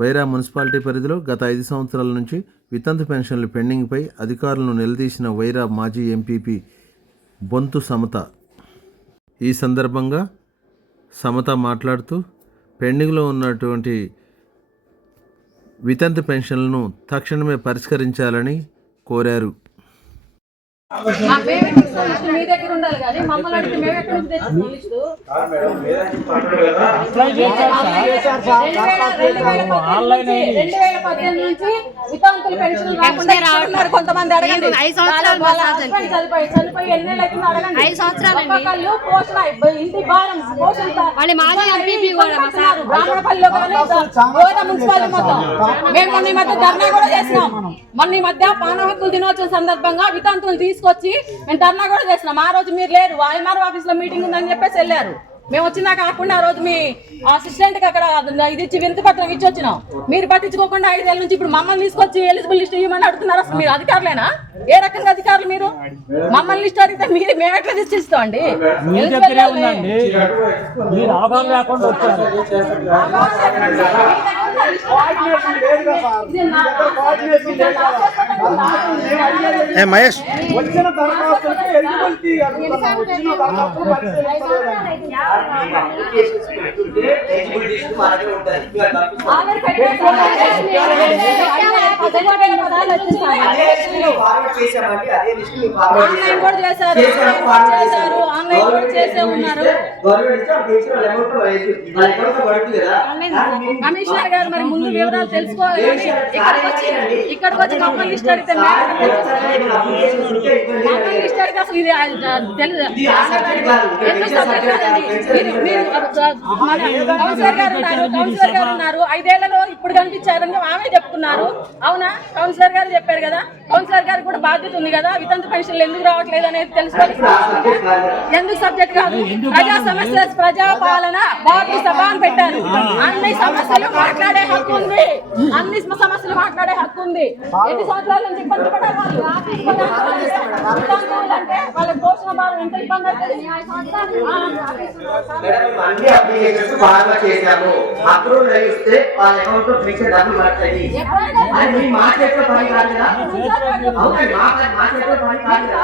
Wyra municipality పరిధిలో గత ఐదు సంవత్సరాల నుంచి వితంతు పెన్షన్ల పెండింగ్పై అధికారులను నిలదీసిన వైరా మాజీ ఎంపీపీ బొంతు సమత. ఈ సందర్భంగా సమత మాట్లాడుతూ పెండింగ్లో ఉన్నటువంటి వితంతు పెన్షన్లను తక్షణమే పరిష్కరించాలని కోరారు. మీ దగ్గర ఉండాలి కానీ మమ్మల్ని అడిగితే మేము రెండు వేల- పద్దెనిమిది నుంచి- పెన్షన్ రాకుండా కొంతమంది అడగండి ఐదు సంవత్సరాలు చనిపోయి చనిపోయి ఎన్ని అడగండి ఐదు పోషణ ఇంటి భారం పోషణ మాజీ బ్రాహ్మణపల్లిలో కానీ గోదా మున్సిపాలిటీ మొత్తం మేము మొన్న ఈ మధ్య ధర్నా కూడా చేసినాం మొన్న ఈ మధ్య పాన హక్కుల దినోత్సవం సందర్భంగా వితంతులు తీసుకొచ్చి మేము ధర్నా కూడా చేసినాం ఆ రోజు మీరు లేరు. ఎంఆర్ఓ ఆఫీస్లో మీటింగ్ ఉందని చెప్పేసి వెళ్ళారు. మేము వచ్చినా కాకుండా ఆ రోజు మీ అసిస్టెంట్కి అక్కడ ఇది ఇచ్చి వినతి పత్రం ఇచ్చి వచ్చినాం. మీరు పట్టించుకోకుండా ఐదేళ్ళ నుంచి ఇప్పుడు మమ్మల్ని తీసుకొచ్చి ఎలిజిబుల్ లిస్ట్ ఇవ్వమని అడుగుతున్నారు అసలు మీరు అధికారులేనా? ఏ రకంగా అధికారులు మీరు? మమ్మల్ని లిస్ట్ అడిగితే మీరు మేము ఎట్లా లిస్ట్ ఇస్తాం అండి లేకుండా ఏ మహేష్. వచ్చిన దరఖాస్తులకి ఎలిజిబిలిటీ అడుగుతున్నాం వచ్చిన దరఖాస్తు ఆల్రెడీ కమిషనర్ గారు మరి ముందు వివరాలు తెలుసుకోవాలి ఇక్కడికి వచ్చి ఇక్కడికి వచ్చి మమ్మల్ని లిస్ట్ అడిగితే? మమ్మల్ని లిస్ట్ అడిగితే అసలు ఇది ఆ- ఆ- తెలు- ఎందుకు సబ్జెక్ట్ కాదండి? మీరు మీరు కౌన్సిలర్ గారు ఉన్నారు కౌన్సిలర్ గారు ఉన్నారు. ఐదేళ్ళలో ఇప్పుడు కనిపించారని ఆమె చెప్తున్నారు. అవునా కౌన్సిలర్ గారు చెప్పారు కదా? కౌన్సిలర్ గారికి కూడా బాధ్యత ఉంది కదా? వితంతు పెన్షన్లు ఎందుకు రావట్లేదు అనేది తెలుసుకోవాలి ఎందుకు సబ్జెక్ట్ కాదు? ప్రజా సమస్యల ప్రజా పాలన వార్డు సభ అని పెట్టారు అన్ని సమస్యలు మాట్లాడే హక్కు ఉంది. అన్ని సమస్యలు మాట్లాడే హక్కు ఉంది. ఎన్ని సంవత్సరాల నుంచి ఇబ్బంది పడారు వాళ్ళు? వితంతువులు అంటే వాళ్ళ పోషణ భారం ఎంత ఇబ్బంది అవుతుంది? మేడం మేము అన్ని అప్లికేషన్స్ ఫార్వర్డ్ చేశాము అప్రూవల్ ఇస్తే వాళ్ళ అకౌంట్లో ఫిక్స్డ్ డబ్బులు పడతాయి. అది మీ మాట్లాడే పని కాదు కదా? అవును మా- మాట్లాడే పని కాదు కదా?